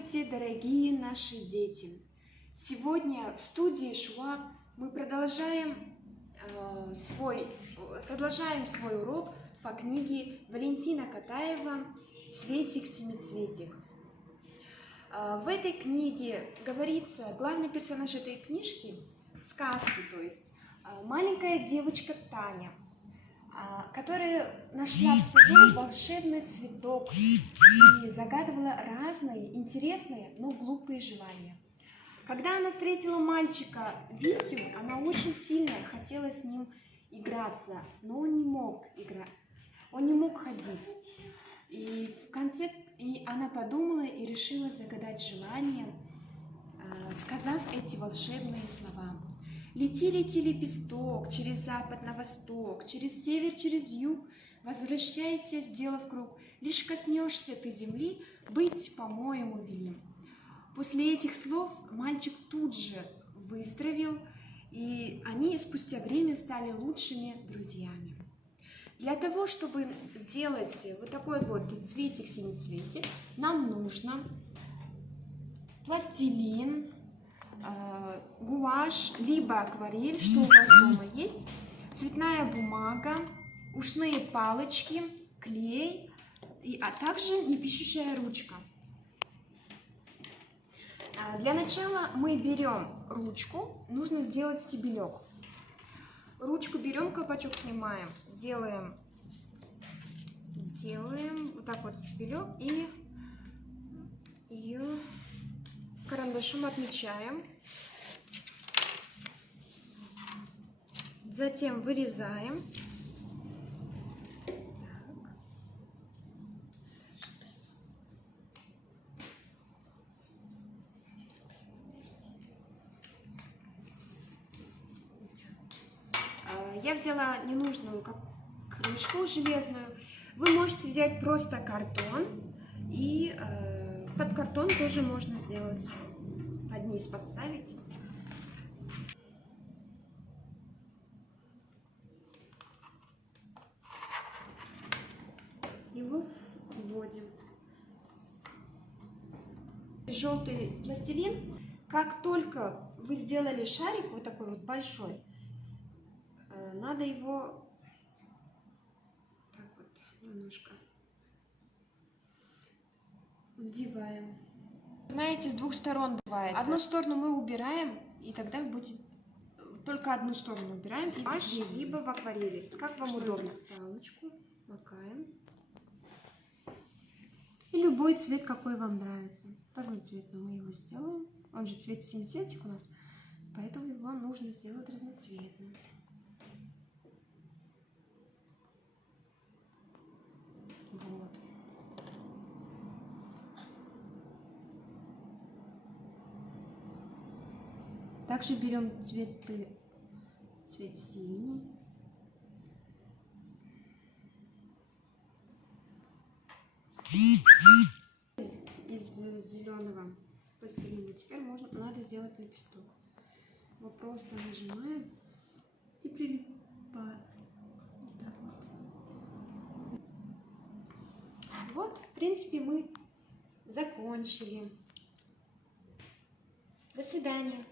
Здравствуйте, дорогие наши дети! Сегодня в студии Шуав мы продолжаем свой урок по книге Валентина Катаева «Цветик-семицветик». В этой книге говорится, главный персонаж этой книжки, сказки, то есть маленькая девочка Таня, которая нашла в саду волшебный цветок и загадывала разные интересные, но глупые желания. Когда она встретила мальчика Витю, она очень сильно хотела с ним играться, но он не мог играть, он не мог ходить. И в конце она подумала и решила загадать желание, сказав эти волшебные слова. Лети, лети, лепесток, через запад на восток, через север, через юг, возвращайся, сделав круг, лишь коснешься ты земли, быть, по-моему, велим. После этих слов мальчик тут же выздоровел, и они спустя время стали лучшими друзьями. Для того, чтобы сделать вот такой вот цветик-семицветик, нам нужно пластилин, гуашь, либо акварель, что у вас дома есть, цветная бумага, ушные палочки, клей, а также непишущая ручка. Для начала мы берем ручку, нужно сделать стебелек. Ручку берем, колпачок снимаем, делаем вот так вот стебелек и ее карандашом отмечаем. Затем вырезаем. Я взяла ненужную крышку железную. Вы можете взять просто картон, и под картон тоже можно сделать, под низ поставить. Его вводим. Желтый пластилин. Как только вы сделали шарик, вот такой вот большой, надо его так вот немножко вдеваем. Знаете, с двух сторон бывает. Одну сторону мы убираем, и тогда будет только одну сторону убираем, и либо в акварели, как вам удобно. Палочку макаем. И любой цвет, какой вам нравится. Разноцветный мы его сделаем. Он же цвет-семицветик у нас, поэтому его нужно сделать разноцветным. Вот. Также берем цвет синий. Из зеленого пластилина. Теперь надо сделать лепесток. Мы просто нажимаем и прилипаем. Вот так вот. Вот, в принципе, мы закончили. До свидания.